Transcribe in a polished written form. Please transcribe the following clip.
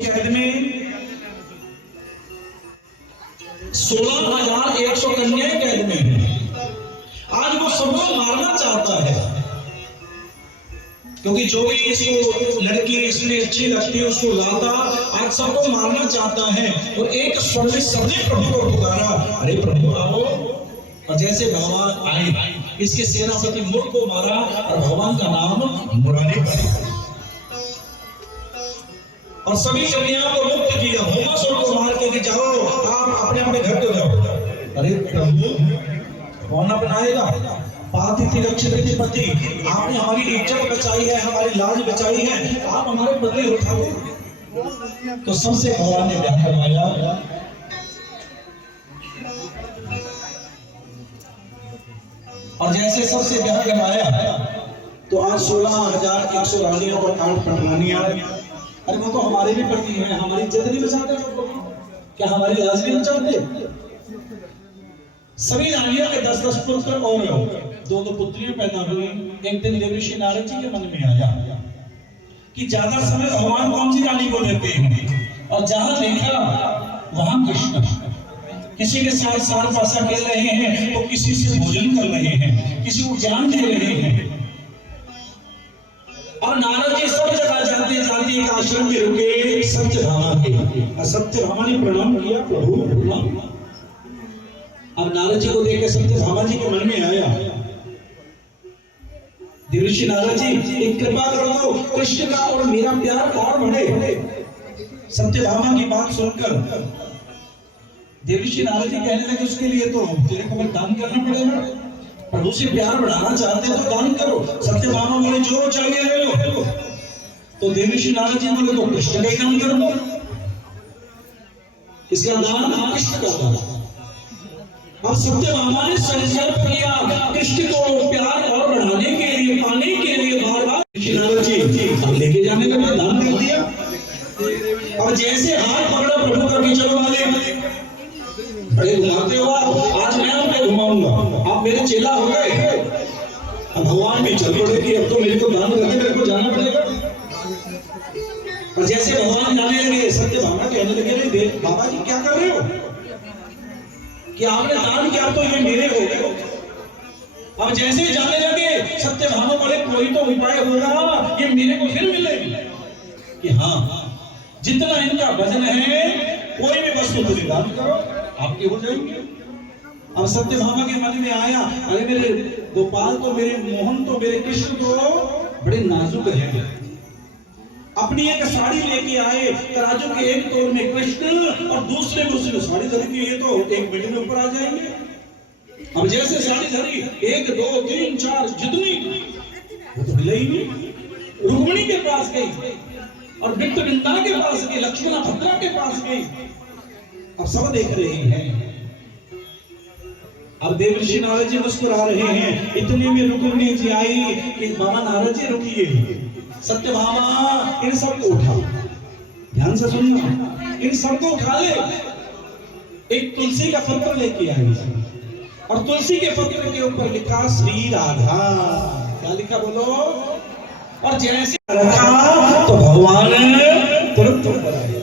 कैद में 16,100 कन्याएं कैद में हैं। आज वो सबको मारना चाहता है, क्योंकि जो भी इसको लड़की इसलिए अच्छी लगती है उसको लाता, आज सबको मारना चाहता है। और एक स्वर में सबने प्रभु को पुकारा, अरे प्रभु आओ। और जैसे भगवान आए, इसके सेनापति मूर्ख को मारा और भगवान का नाम मुरारी पड़ा और सभी कन्याओं को मुक्त किया। भौमासुर को मार के जाओ, आप अपने अपने घर को जाओ। अरे प्रभु कौन अपनाएगा? पातिथि रक्षित पति, आपने हमारी इज्जत बचाई है, हमारी लाज बचाई है, आप हमारे बदले उठा दो। तो सबसे भगवान ने ब्याह करवाया। और जैसे सबसे ब्याह करवाया तो आज 16,100 रानियों को काट पटवानियां। अरे वो तो हमारे भी पति हैं, हमारी इज्जत नहीं बचाते, क्या हमारी लाज नहीं बचाते? सभी रानियों के 10-10 पुत्र और 2-2 पुत्रियां पैदा हुई। एक दिन देवर्षि नारद जी के मन में आया कि ज्यादा समय भगवान कौन सी रानी को देते हैं, और जहां देखा वहां कृष्ण किसी के साथ सार पासा खेल रहे हैं, तो किसी से भोजन कर रहे हैं, किसी को ज्ञान दे रहे हैं। और नारद जी सब जगह जाते जाते एक आश्रम में रुके, सत्यभामा के। सत्यभामा ने प्रणाम किया, प्रभु प्रणाम। अब नारद जी को देख के सत्यभामा जी के मन में आया, देवर्षि नारद जी एक कृपा कर दो, कृष्ण का और मेरा प्यार और बढ़े। सत्यभामा की बात सुनकर देवर्षि नारद जी कहने लगे, उसके लिए तो तेरे को दान करना पड़ेगा। प्रभु से प्यार बढ़ाना चाहते हैं तो दान करो। सत्यभामा बोले जो चाहिए ले लो। तो देवर्षि नारद जी बोले तो कृष्ण का दान कर दो, इसका दान कृष्ण का दान। अब सत्यभामा ने संकल्प किया कृष्ण को प्यार और बढ़ाने के लिए, पाने के लिए बार-बार नारद जी लेके जाने लगे, दान कर दिया। अब जैसे हाथ पकड़ा प्रभु का कि चलो वाले बड़े घुमाते हो आप, आज मैं आपको घुमाऊंगा, आप मेरे चेला हो गए। अब भगवान भी चल पड़े कि अब तो मेरे को दान करने मेरे को जाना पड़ेगा। और जैसे भगवान जाने लगे, सत्यभामा कहने लगे, नहीं देख बाबा जी क्या कर रहे हो कि आपने दान किया तो ये मेरे हो गए। अब जैसे जाने लगे सत्यभामा बोले कोई तो उपाय होगा, ये मेरे को फिर मिलेगी कि हाँ जितना इनका वजन है कोई भी वस्तु तुझे दान करो, आपके हो जाएंगे। अब सत्यभामा के मन में आया, अरे मेरे गोपाल तो, मेरे मोहन तो, मेरे कृष्ण तो बड़े नाजुक हैं। अपनी एक साड़ी लेके आए, तराजू के एक तोर में कृष्ण और दूसरे में उसने साड़ी धरी थी, ये तो 1 मिनट में ऊपर आ जाएंगे। अब जैसे साड़ी धरी 1 2 3 4 जितनी, वो तो मिले ही नहीं। रुक्मिणी के पास गई और विट्टविंदा के पास गई, लक्ष्मण भद्रा के पास गई। अब सब देख रहे हैं। अब देवर्षि नारद जी मुस्कुरा रहे हैं। इतने में रुक्मिणी जी आई कि बाबा नारद जी रुकिए, सत्यभामा इन सबको उठा, ध्यान से सुनिए, इन सबको उठा ले। एक तुलसी का पत्र लेके आई और तुलसी के पत्र के ऊपर लिखा श्री राधा। क्या लिखा बोलो? और जैसे रखा तो भगवान तुरंत ऊपर आए।